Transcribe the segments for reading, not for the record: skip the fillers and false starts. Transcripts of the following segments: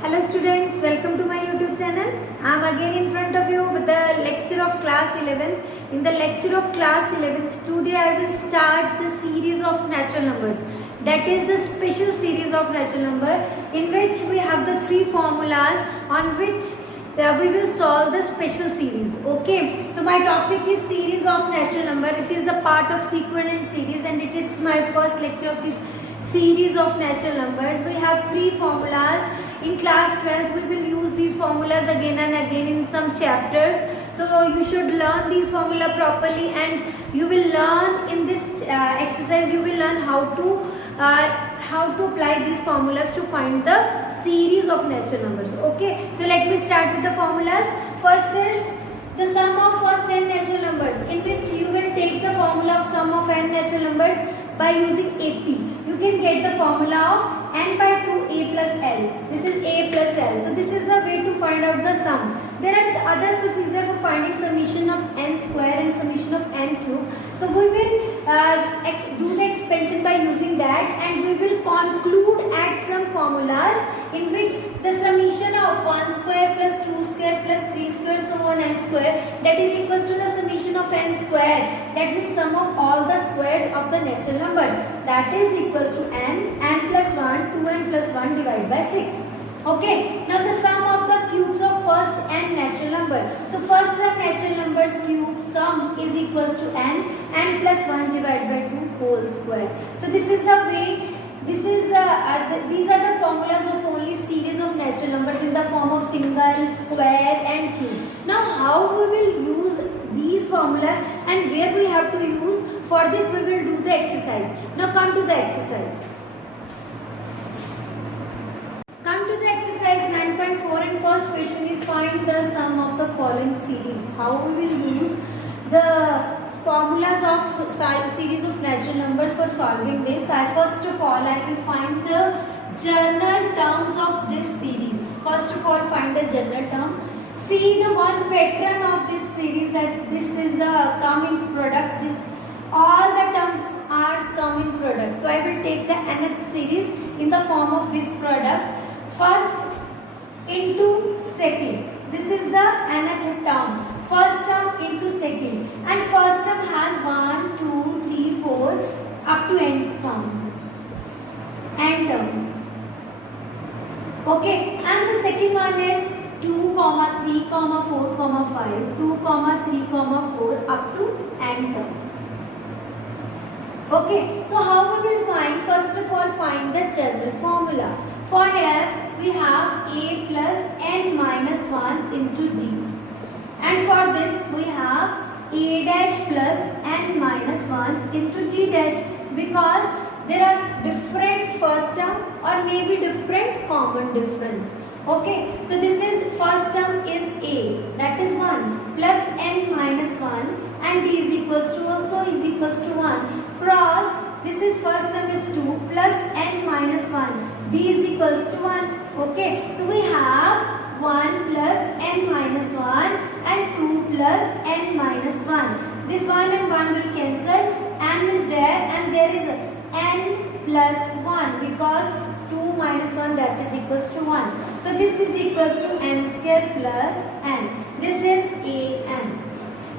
Hello students, welcome to my YouTube channel. I am again in front of you with the lecture of class 11th. In the lecture of class 11th, today I will start the series of natural numbers. That is the special series of natural number in which we have the three formulas on which we will solve the special series. Okay, so my topic is series of natural number. It is the part of sequence series and it is my first lecture of this series of natural numbers. We have three formulas. In class 12th we will use these formulas again and again in some chapters. So you should learn these formula properly and you will learn in this exercise you will learn how to apply these formulas to find the series of natural numbers. Okay, so let me start with the formulas. First is the sum of first n natural numbers, in which you will take the formula of sum of n natural numbers by using AP. You can get the formula of n by 2 a plus l. This is a plus l. So this is the way to find out the sum. There are other procedure for finding summation of n square and summation of n cube. So we will do the expansion by using that, and we will conclude at some formulas in which the summation of 1 square plus 2 square plus 3 square so on n square, that is equals to the summation of n square. That means sum of all the squares of the natural numbers. That is equals to n plus 1, 2n plus 1 divided by 6. Okay, now the sum of the cubes of first n natural number. So first term natural numbers cube sum is equals to n plus 1 divided by 2 whole square. So this is the way, these are the formulas of only series of natural numbers in the form of single, square and cube. Now how we will use these formulas and where we have to use, for this we will do the exercise. Now come to the exercise. Come to the exercise 9.4, and first question is find the sum of the following series. How we will use the formulas of series of natural numbers for solving this. First of all, I will find the general terms of this series. First of all, find the general term. See the one pattern of this series, that this is the common product. This all the terms are common product. So I will take the nth series in the form of this product. First into second. This is the nth term. First term into second. And first term has 1, 2, 3, 4 up to n term. N terms. Okay. And the second one is 2, 3, 4, 5. 2, 3, 4 up to n term. Okay. So how we will find? First of all, find the general formula. For here we have a plus n minus 1 into d, and for this we have a dash plus n minus 1 into d dash, because there are different first term or maybe different common difference. Okay, so this is first term is a, that is 1 plus n minus 1, and d is equals to also is equals to 1 cross. This is first term is 2 plus n minus 1, d is equals to 1. Okay, so we have 1 plus n minus 1 and 2 plus n minus 1. This 1 and 1 will cancel, n is there and there is n plus 1, because 2 minus 1, that is equals to 1. So this is equals to n square plus n. This is a n.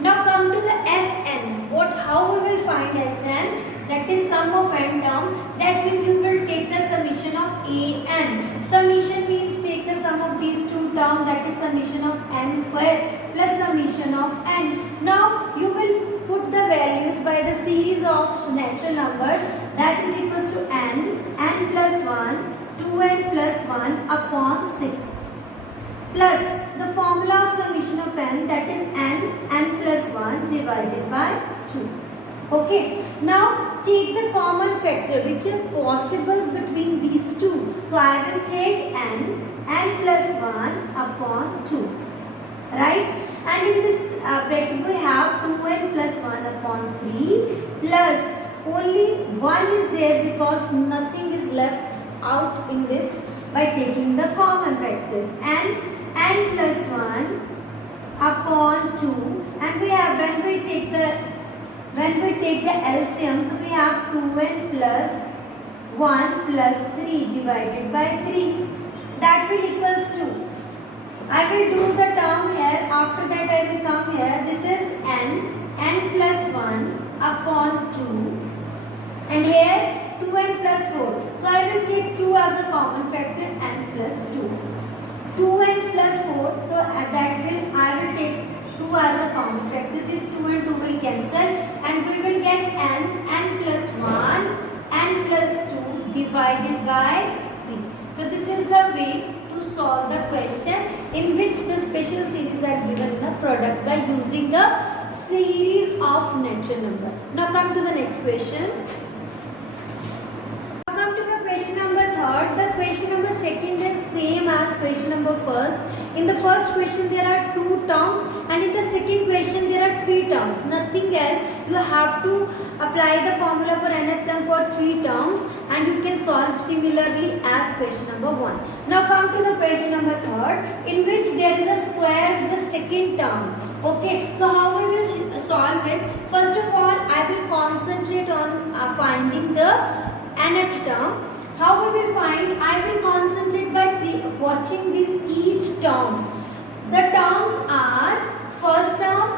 Now come to the Sn. How we will find Sn? That is sum of n term. That means you will take the summation of a n. Summation means take the sum of these two terms, that is summation of n square plus summation of n. Now you will put the values by the series of natural numbers, that is equals to n plus 1, 2n plus 1 upon 6. Plus the formula of summation of n, that is n plus 1 divided by 2. Okay, now take the common factor which is possible between these two. So I will take n plus 1 upon 2, right? And in this bracket we have 2n plus 1 upon 3 plus only 1 is there because nothing is left out in this, by taking the common factors, n plus 1 upon 2, and we have when we take the LCM, so we have 2n plus 1 plus 3 divided by 3. that will equals to, I will do the term here, after that I will come here, this is n plus 1 upon 2, and here 2n plus 4. So I will take 2 as a common factor, n plus 2. 2n plus 4, so at that will I will take 2 as a common factor. This 2 and 2 will cancel, and we will get n plus 1, n plus 2 divided by 3. So this is the way to solve the question in which the special series are given in the product by using the series of natural number. Now come to the next question. Now come to the question number third. The question number second is same as question number first. In the first question there are 2 terms, and in the second question there are 3 terms. Nothing else. You have to apply the formula for nth term for 3 terms, and you can solve similarly as question number 1. Now come to the question number third, in which there is a square with the second term. Okay, so how we will solve it? First of all, I will concentrate on finding the nth term. How we will find? I will concentrate by watching these each terms. The terms are first term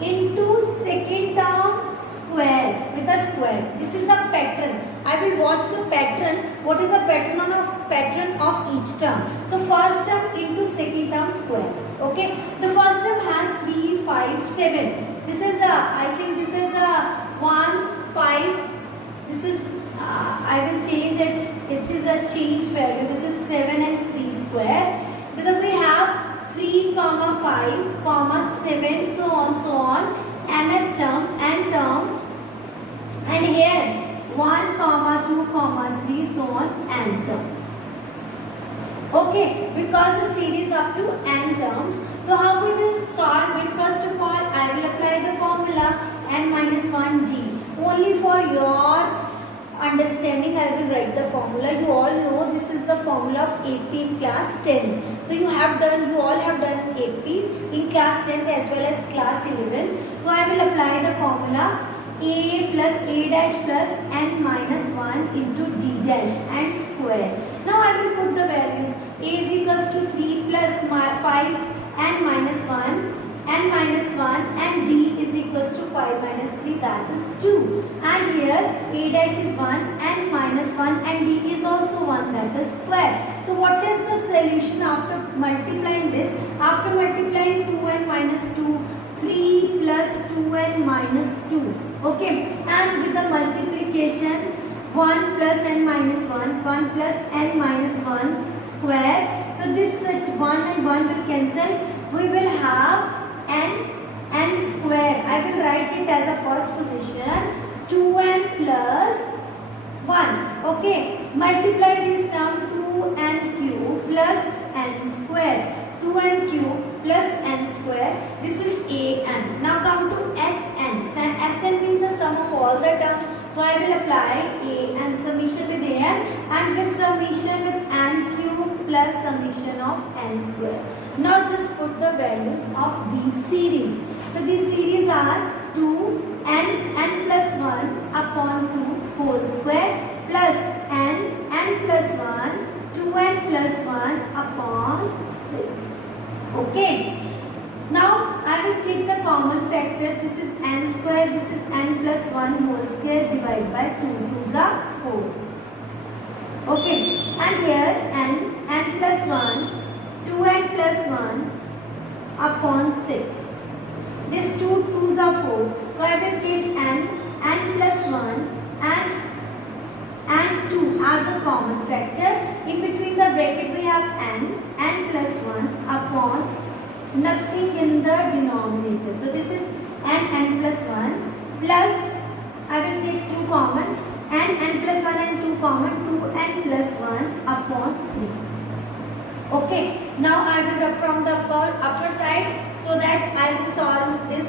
into second term square with a square. This is the pattern. I will watch the pattern. What is the pattern of each term? The first term into second term square. Okay. The first term has 3, 5, 7. This is I think this is 1, 5. This is I will change it. It is a change value. This is 7 and 3 square. Then we have 3, 5, 7, so on, nth term, and here 1, 2, 3, so on, n term. Okay, because the series up to n terms. So how we will solve it? First of all, I will apply the formula n minus 1d. Only for your understanding, I will write the formula. You all know this is the formula of AP in class 10. So you all have done APs in class 10 as well as class 11. So I will apply the formula a plus a dash plus n minus 1 into d dash and square. Now I will put the values. A is equals to 3 plus 5 n minus 1. N minus 1 and d is equals to 5 minus 3, that is 2. And here a dash is 1, n minus 1 and d is also 1, that is square. So what is the solution after multiplying this? After multiplying 2n minus 2, 3 plus 2n minus 2. Okay, and with the multiplication 1 plus n minus 1, 1 plus n minus 1 square. So this 1 and 1 will cancel. We will have n square. I will write it as a first position. 2n plus 1. Okay. Multiply this term 2n cube plus n square. 2n cube plus n square. This is an. Now come to Sn. Sn means the sum of all the terms. So I will apply an summation with an and with summation with n cube plus summation of n square. Now just put the values of these series. So these series are 2 n plus 1 upon 2 whole square plus n plus 1 2n plus 1 upon 6. Okay. Now I will take the common factor. This is n square. This is n plus 1 whole square divided by 2. 2s are 4. Okay. And here n plus 1. 2n plus 1 upon 6. This 2 2s are 4. So I will take n plus 1 and 2 as a common factor. In between the bracket we have n plus 1 upon nothing in the denominator. So this is n plus 1 plus, I will take 2 common, n plus 1 and 2 common, 2n plus 1 upon 3. Okay, now I will rub from the upper side so that I will solve this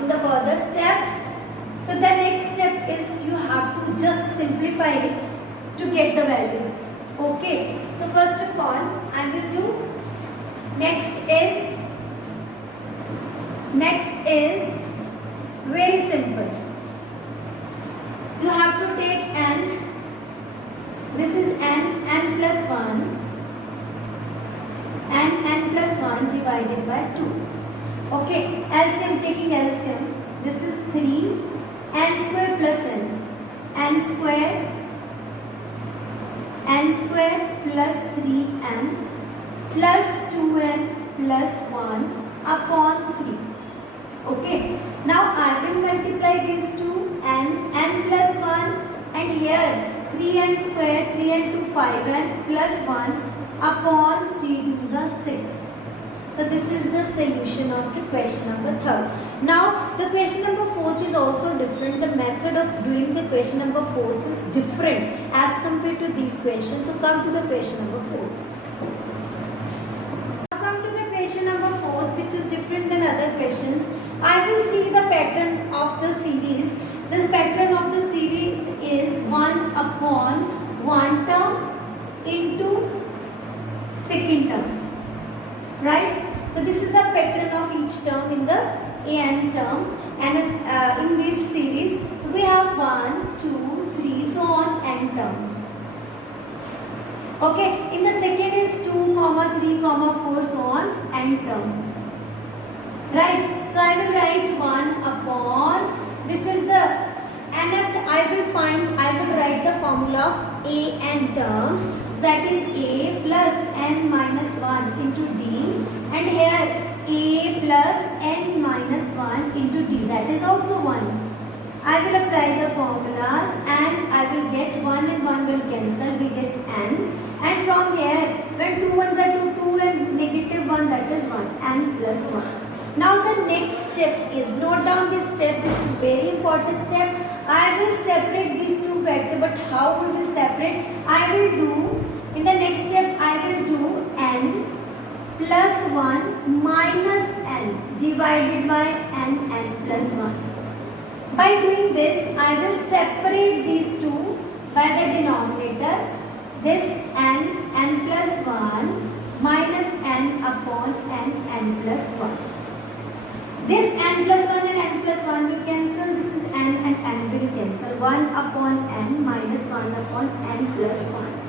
in the further steps. So the next step is you have to just simplify it to get the values. Okay, so first of all I will do, next is very simple. You have to take n, this is n plus 1 1 divided by 2. Okay, LCM, taking LCM, this is 3 n square plus n square plus 3n plus 2n plus 1 upon 3. Okay, now I will multiply these two, n plus 1, and here 3n square, 3n to 5n plus 1 upon 3 2s are 6. So this is the solution of the question number 3rd. Now the question number 4th is also different. The method of doing the question number 4th is different as compared to these questions. So come to the question number 4th. Now come to the question number 4th, which is different than other questions. I will see the pattern of the series. The pattern of the series is 1 upon 1 term into second term. Right? So this is the pattern of each term in the an terms, and in this series we have 1, 2, 3, so on n terms. Okay, in the second is 2, 3, 4, so on n terms. Right? So I will write 1 upon, this is the nth, I will write the formula of a n terms, that is a plus n minus 1 into d, and here a plus n minus 1 into d, that is also 1. I will apply the formulas and I will get 1 and 1 will cancel, we get n, and from here when 2 ones are 2, 2 and negative 1, that is 1, n plus 1. Now the next step is, note down this step, this is very important step. I will separate these two factors, but how we will separate? I will do, in the next step I will do n plus 1 minus n divided by n plus 1. By doing this, I will separate these two by the denominator, this n plus 1 minus n upon n plus 1. This n plus 1 and n plus 1 will cancel, this is n and n will cancel, 1 upon n minus 1 upon n plus 1.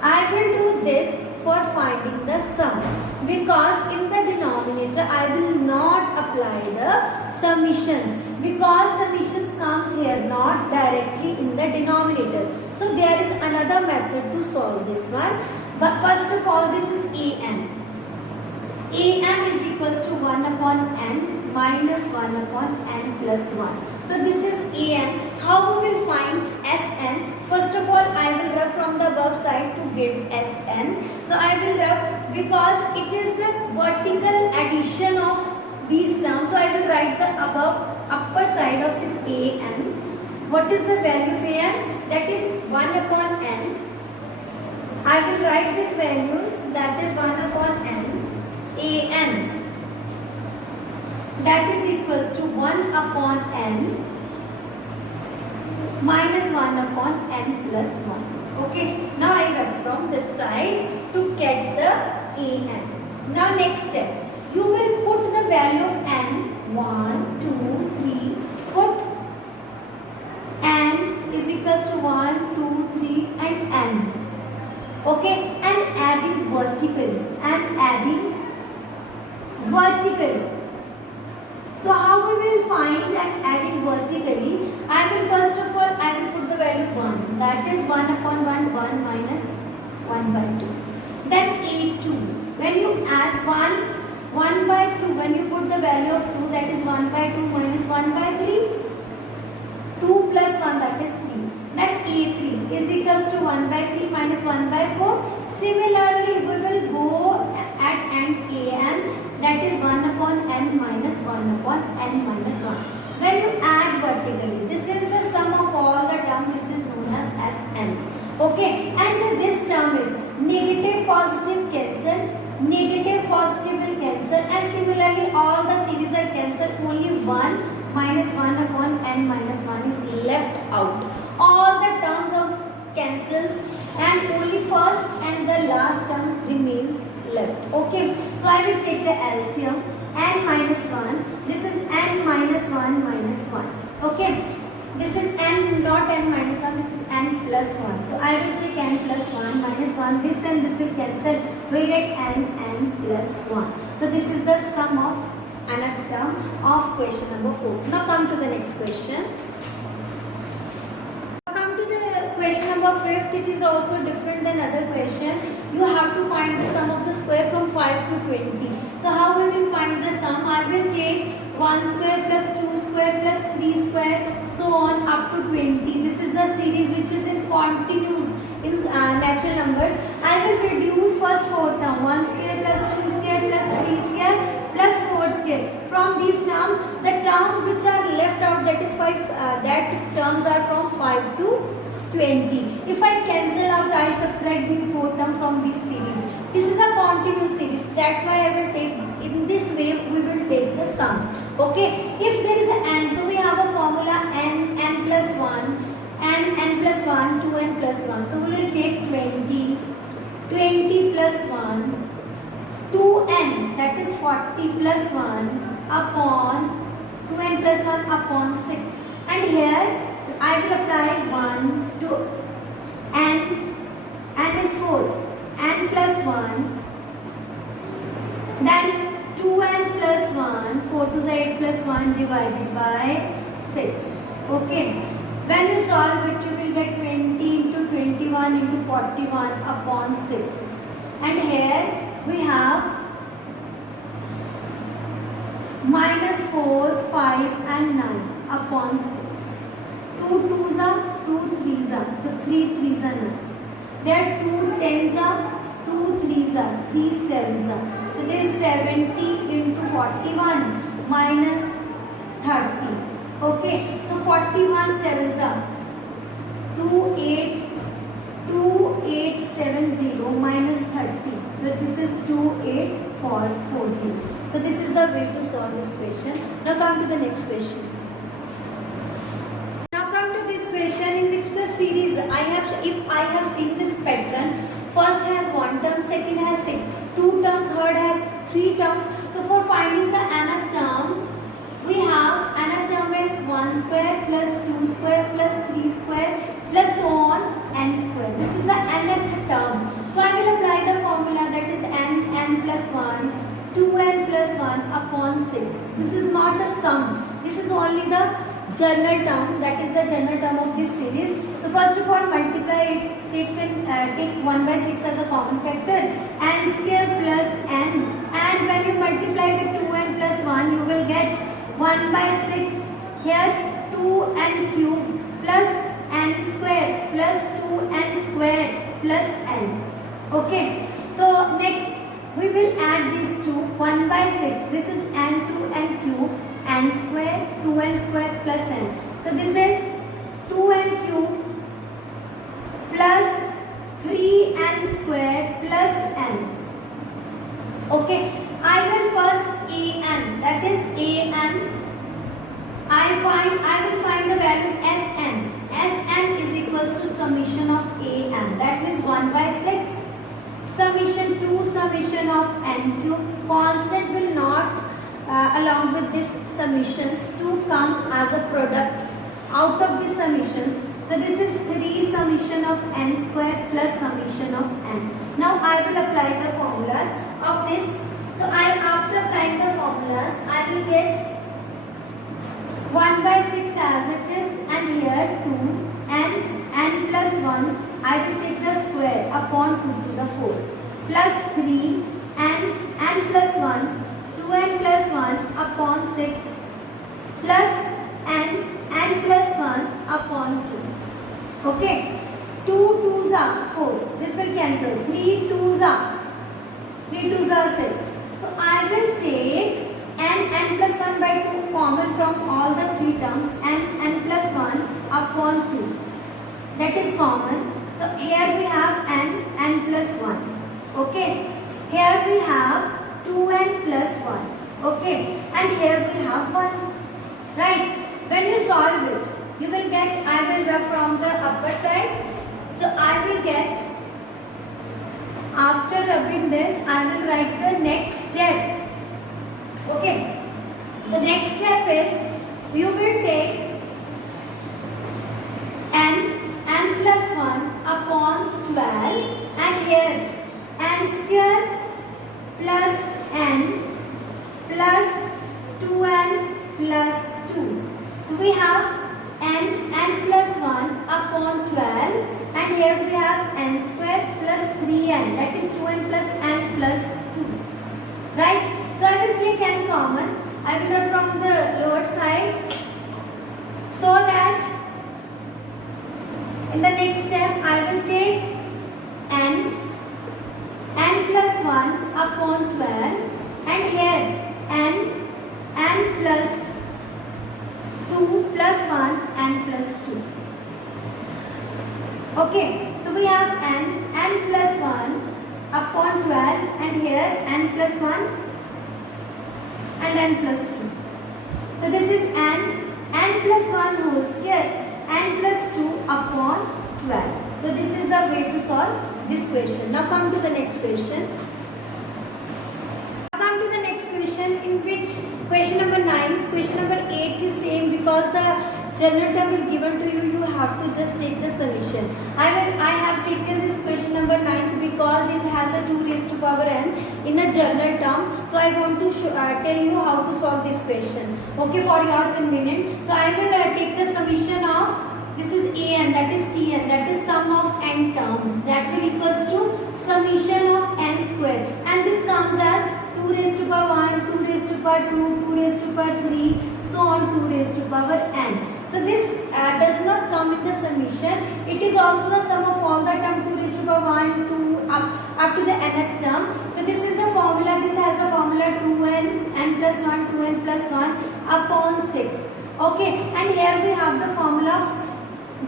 I will do this for finding the sum, because in the denominator I will not apply the summations, because summations comes here not directly in the denominator. So there is another method to solve this one. But first of all, this is an. An is equals to 1 upon n minus 1 upon n plus 1. So this is an. How we will find Sn? First of all, I will rub from the above side to give Sn. So I will rub because it is the vertical addition of these terms. So I will write the above upper side of this an. What is the value of an? That is 1 upon n. I will write these values, that is 1 upon n. An, that is equals to 1 upon n minus 1 upon n plus 1. Okay, now I rub from this side to get the an. Now next step, you will put the value of n, 1, 2, 3, put n is equals to 1, 2, 3 and n. Okay, and adding vertically, vertically. So how we will find and adding vertically? I will first of all, I will put the value of 1. That is 1 upon 1, 1 minus 1 by 2. Then a2. When you add 1 by 2, when you put the value of 2, that is 1 by 2 minus 1 by 3. 2 plus 1, that is 3. Then a3 is equals to 1 by 3 minus 1 by 4. Similarly, we will go at end an, that is 1 upon n minus 1 upon n minus 1. When you add vertically, this is the sum of all the terms, this is known as Sn. Okay, and this term is negative positive cancel, negative positive will cancel, and similarly all the series are cancelled, only 1 minus 1 upon n minus 1 is left out. All the terms of cancels and only first and the last term remains left. Okay, so I will take the LCM, n minus 1, this is n minus 1 minus 1. Okay, this is n, not n minus 1, this is n plus 1. So I will take n plus 1 minus 1, this and this will cancel, we get n plus 1. So this is the sum of nth term of question number 4. Now come to the next question. Come to the question number 5th. It is also different than other question. You have to find the sum of the square from 5 to 20. So how we will find the sum? I will take 1 square plus 2 square plus 3 square so on up to 20. This is the series which is in continuous in natural numbers. I will reduce first 4 term, 1 square plus 2 square plus 3 square plus 4 square. From these terms, the terms which are left out, that is 5, that terms are from 5 to 20. If I cancel out, I subtract these 4 terms from this series. This is a continuous series. That's why I will take, in this way we will take the sum. Okay. If there is an n, so we have a formula n plus 1, n plus 1, 2n plus 1. So we will take 20 plus 1, 2n, that is 40 plus 1 upon 2n plus 1 upon 6. And here I will apply 1 to n is 4, n plus 1, then 2n plus 1, 4 to the 8 plus 1 divided by 6. Okay. When you solve it, you will get 20 into 21 into 41 upon 6. And here we have minus 4, 5 and 9 upon 6. 2 2s are 2 3s are, so 3 3s are 9. There 2 10s are, 2 3s are, 3 7s are. So there is 70 into 41 minus 30. Okay, so 41 7s are 2870 minus 30. So this is 2840. So this is the way to solve this question. Now come to the next question. Now come to this question in which the series if I have seen this pattern, first has 1 term, second has 6, 2 term, third has 3 term. So for finding the nth term, we have nth term is 1 square plus 2 square plus 3 square plus so on n square. This is the nth term. So I will apply the formula, that is n plus 1, 2n plus 1 upon 6. This is not a sum. This is only the general term, that is the general term of this series. So first of all, multiply it, take 1 by 6 as a common factor, n square plus n, and when you multiply with 2n plus 1, you will get 1 by 6, here 2n cube plus n square plus 2n square plus n. Okay, so next we will add these two, 1 by 6, this is n 2n cube, n square, 2n square plus n. So this is 2n cube plus 3n square plus n. Okay, I will first an, that is an. I will find the value Sn. Sn is equals to summation of an, that means 1 by 6 summation 2 summation of n cube. Constant will not along with this summations, 2 comes as a product out of these summations. So this is 3 summation of n square plus summation of n. Now I will apply the formulas of this. So after applying the formulas, I will get 1 by 6 as it is, and here 2 and n plus 1, I will take the square upon 2 to the 4 plus 3 and n plus 1, 2n plus 1 upon 6 plus n plus 1 upon 2. Okay, 2 2s are 4, this will cancel, 3 2s are 6. So I will take n plus 1 by 2 common from all the 3 terms, n plus 1 upon 2, that is common. So here we have n plus 1. Okay, here we have 2n plus 1. Okay, and here we have 1. Right, when you solve it, you will get, I will rub from the upper side. So I will get, after rubbing this, I will write the next step. Okay, the next step is, you will take n plus 1 upon 12, and here n square plus plus 2n plus 2. We have n plus 1 upon 12, and here we have n square plus 3n, that is 2n plus n plus 2. Right? So I will take n common. I will write from the lower side, so that in the next step I will take n plus 1 upon 12, and here n plus 2 plus 1 n plus 2. Okay, so we have n plus 1 upon 12, and here n plus 1 and n plus 2. So this is n plus 1 whole square, n plus 2 upon 12. So this is the way to solve this question. Now come to the next question. Come to the next question, in which question number 9, question number 8 is same, because the general term is given to you. You have to just take the solution. I have taken this question number 9 because it has a 2 raised to power n in a general term. So I want to tell you how to solve this question. Okay, for your convenience. So I will take the summation of, this is an, that is tn, that is sum of n terms, that will equals to summation of n square, and this comes as 2 raised to power 1, 2 raised to power 2, 2 raised to power 3, so on 2 raised to power n. So this does not come with the summation. It is also the sum of all the term 2 raised to power 1, 2 up to the nth term. So this is the formula. This has the formula 2n, n plus 1, 2n plus 1 upon 6. Okay, and here we have the formula of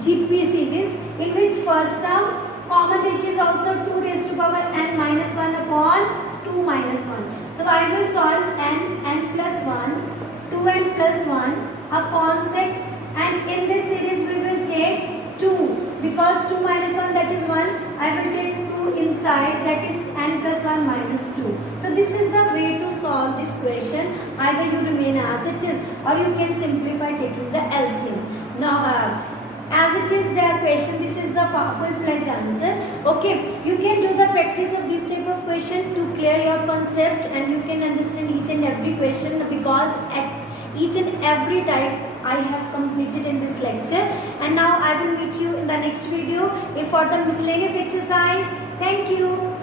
GP series, in which first term common dish is also 2 raised to power n minus 1 upon 2 minus 1. So I will solve n plus 1, 2n plus 1 upon 6, and in this series we will take 2, because 2 minus 1, that is 1, I will take 2 inside, that is n plus 1 minus 2. So this is the way to solve this question. Either you remain as it is, or you can simplify taking the LCM. Now as it is their question, this is the full-fledged answer. Okay, you can do the practice of this type of question to clear your concept, and you can understand each and every question, because at each and every type I have completed in this lecture. And now I will meet you in the next video for the miscellaneous exercise. Thank you.